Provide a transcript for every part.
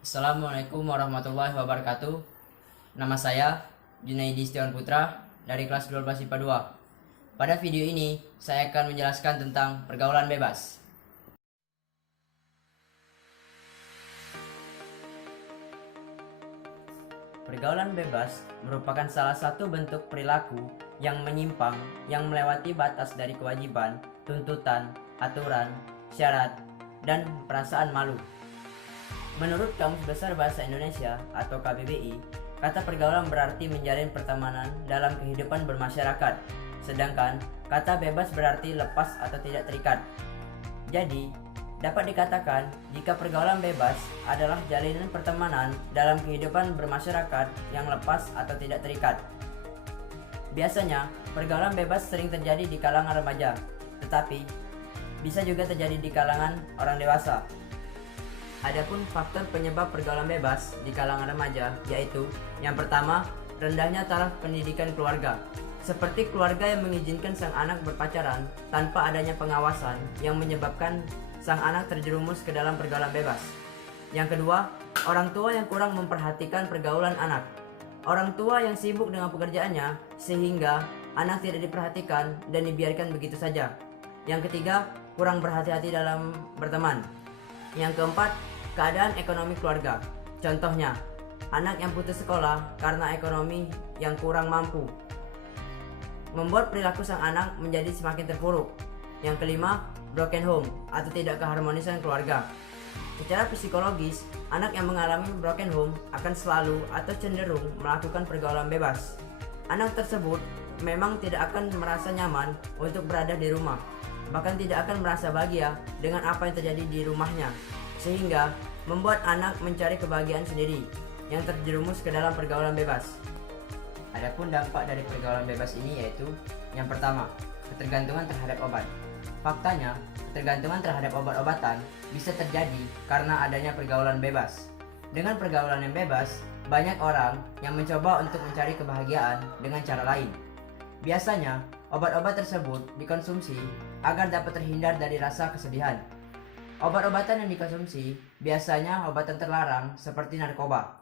Assalamualaikum warahmatullahi wabarakatuh. Nama saya Junaidi Setiawan Putra dari kelas 12 IPA 2. Pada video ini, saya akan menjelaskan tentang pergaulan bebas. Pergaulan bebas merupakan salah satu bentuk perilaku yang menyimpang, yang melewati batas dari kewajiban, tuntutan, aturan, syarat, dan perasaan malu. Menurut Kamus Besar Bahasa Indonesia atau KBBI, kata pergaulan berarti menjalin pertemanan dalam kehidupan bermasyarakat, sedangkan kata bebas berarti lepas atau tidak terikat. Jadi, dapat dikatakan jika pergaulan bebas adalah jalinan pertemanan dalam kehidupan bermasyarakat yang lepas atau tidak terikat. Biasanya, pergaulan bebas sering terjadi di kalangan remaja, tetapi bisa juga terjadi di kalangan orang dewasa. Adapun faktor penyebab pergaulan bebas di kalangan remaja yaitu yang pertama, rendahnya taraf pendidikan keluarga. Seperti keluarga yang mengizinkan sang anak berpacaran tanpa adanya pengawasan yang menyebabkan sang anak terjerumus ke dalam pergaulan bebas. Yang kedua, orang tua yang kurang memperhatikan pergaulan anak. Orang tua yang sibuk dengan pekerjaannya sehingga anak tidak diperhatikan dan dibiarkan begitu saja. Yang ketiga, kurang berhati-hati dalam berteman. Yang keempat, keadaan ekonomi keluarga. Contohnya, anak yang putus sekolah karena ekonomi yang kurang mampu, membuat perilaku sang anak menjadi semakin terpuruk. Yang kelima, broken home atau tidak keharmonisan keluarga. Secara psikologis, anak yang mengalami broken home akan selalu atau cenderung melakukan pergaulan bebas. Anak tersebut memang tidak akan merasa nyaman untuk berada di rumah, bahkan tidak akan merasa bahagia dengan apa yang terjadi di rumahnya, sehingga membuat anak mencari kebahagiaan sendiri yang terjerumus ke dalam pergaulan bebas. Adapun dampak dari pergaulan bebas ini yaitu yang pertama, ketergantungan terhadap obat. Faktanya, ketergantungan terhadap obat-obatan bisa terjadi karena adanya pergaulan bebas. Dengan pergaulan yang bebas, banyak orang yang mencoba untuk mencari kebahagiaan dengan cara lain. Biasanya, obat-obat tersebut dikonsumsi agar dapat terhindar dari rasa kesedihan. Obat-obatan yang dikonsumsi biasanya obatan terlarang seperti narkoba.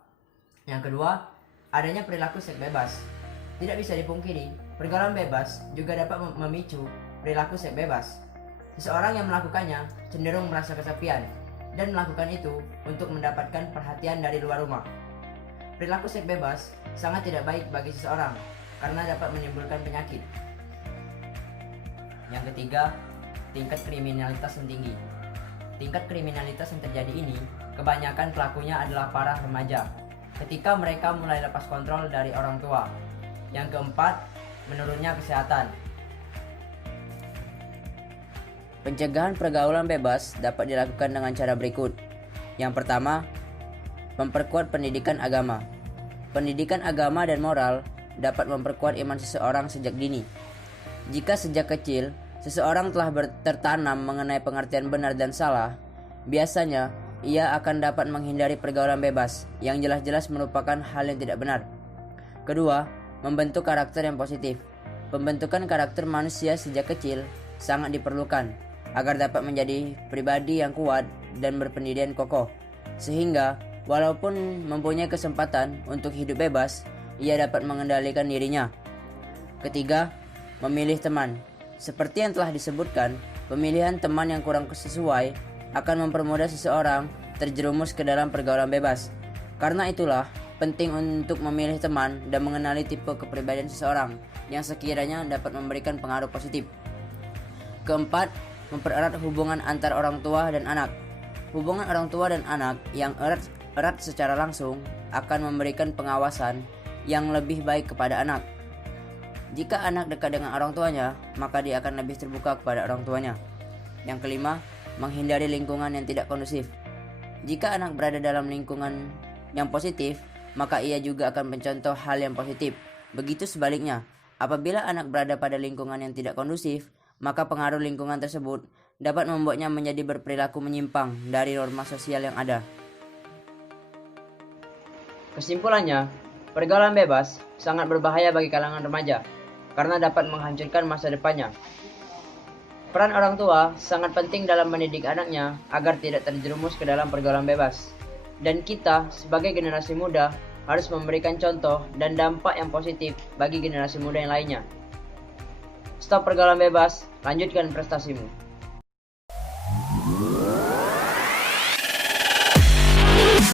Yang kedua, adanya perilaku seks bebas. Tidak bisa dipungkiri, pergaulan bebas juga dapat memicu perilaku seks bebas. Seseorang yang melakukannya cenderung merasa kesepian dan melakukan itu untuk mendapatkan perhatian dari luar rumah. Perilaku seks bebas sangat tidak baik bagi seseorang karena dapat menimbulkan penyakit. Yang ketiga, tingkat kriminalitas yang tinggi. Tingkat kriminalitas yang terjadi ini kebanyakan pelakunya adalah para remaja ketika mereka mulai lepas kontrol dari orang tua. Yang keempat, menurunnya kesehatan. Pencegahan pergaulan bebas dapat dilakukan dengan cara berikut. Yang pertama, memperkuat pendidikan agama. Pendidikan agama dan moral dapat memperkuat iman seseorang sejak dini. Jika sejak kecil, seseorang telah tertanam mengenai pengertian benar dan salah, biasanya ia akan dapat menghindari pergaulan bebas yang jelas-jelas merupakan hal yang tidak benar. Kedua, membentuk karakter yang positif. Pembentukan karakter manusia sejak kecil sangat diperlukan agar dapat menjadi pribadi yang kuat dan berpendirian kokoh, sehingga walaupun mempunyai kesempatan untuk hidup bebas, ia dapat mengendalikan dirinya. Ketiga, memilih teman. Seperti yang telah disebutkan, pemilihan teman yang kurang sesuai akan mempermudah seseorang terjerumus ke dalam pergaulan bebas. Karena itulah, penting untuk memilih teman dan mengenali tipe kepribadian seseorang yang sekiranya dapat memberikan pengaruh positif. Keempat, mempererat hubungan antar orang tua dan anak. Hubungan orang tua dan anak yang erat secara langsung akan memberikan pengawasan yang lebih baik kepada anak. Jika anak dekat dengan orang tuanya, maka dia akan lebih terbuka kepada orang tuanya. Yang kelima, menghindari lingkungan yang tidak kondusif. Jika anak berada dalam lingkungan yang positif, maka ia juga akan mencontoh hal yang positif. Begitu sebaliknya, apabila anak berada pada lingkungan yang tidak kondusif, maka pengaruh lingkungan tersebut dapat membuatnya menjadi berperilaku menyimpang dari norma sosial yang ada. Kesimpulannya, pergaulan bebas sangat berbahaya bagi kalangan remaja karena dapat menghancurkan masa depannya. Peran orang tua sangat penting dalam mendidik anaknya agar tidak terjerumus ke dalam pergaulan bebas. Dan kita sebagai generasi muda harus memberikan contoh dan dampak yang positif bagi generasi muda yang lainnya. Stop pergaulan bebas, lanjutkan prestasimu.